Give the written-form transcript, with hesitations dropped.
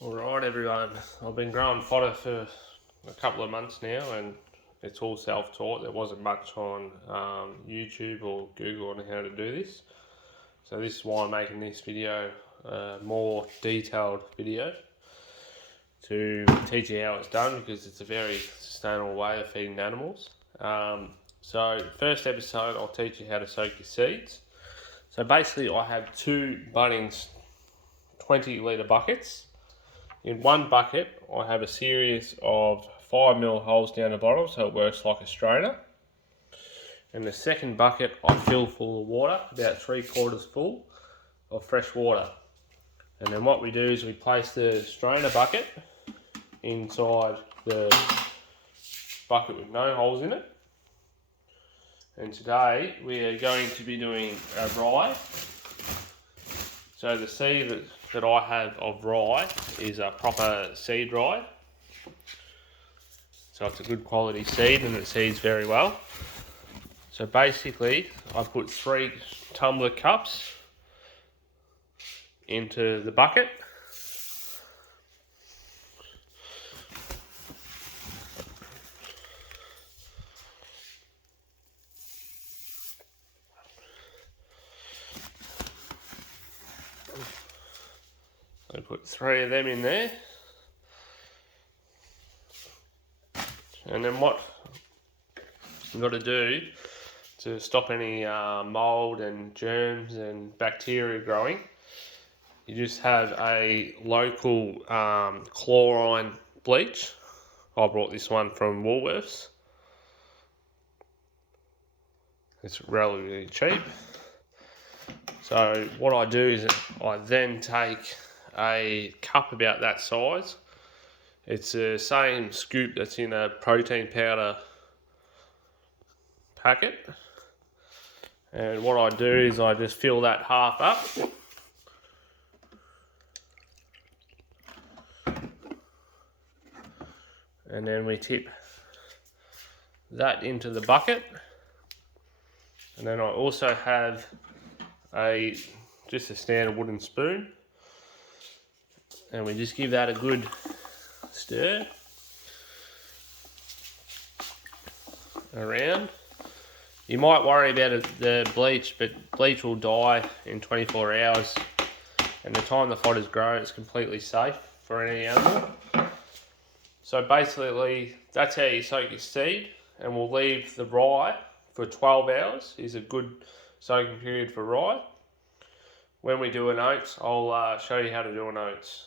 Alright everyone, I've been growing fodder for a couple of months now and it's all self-taught. There wasn't much on YouTube or Google on how to do this. So this is why I'm making this video, more detailed video to teach you how it's done, because it's a very sustainable way of feeding animals. So first episode I'll teach you how to soak your seeds. So basically I have two Bunnings 20 litre buckets. In one bucket, I have a series of 5mm holes down the bottom, so it works like a strainer. And the second bucket, I fill full of water, about 3/4 full of fresh water. And then what we do is we place the strainer bucket inside the bucket with no holes in it. And today we are going to be doing a rye. So the seed that I have of rye is a proper seed rye. So it's a good quality seed and it seeds very well. So basically I put 3 tumbler cups into the bucket. I put 3 of them in there. And then what you've got to do to stop any mould and germs and bacteria growing, you just have a local chlorine bleach. I brought this one from Woolworths. It's relatively cheap. So what I do is I then take a cup about that size. It's the same scoop that's in a protein powder packet. And what I do is I just fill that half up. And then we tip that into the bucket. And then I also have just a standard wooden spoon. And we just give that a good stir around. You might worry about the bleach, but bleach will die in 24 hours. And the time the fodder's grown, it's completely safe for any animal. So basically, that's how you soak your seed, and we'll leave the rye for 12 hours, is a good soaking period for rye. When we do an oats, I'll show you how to do an oats.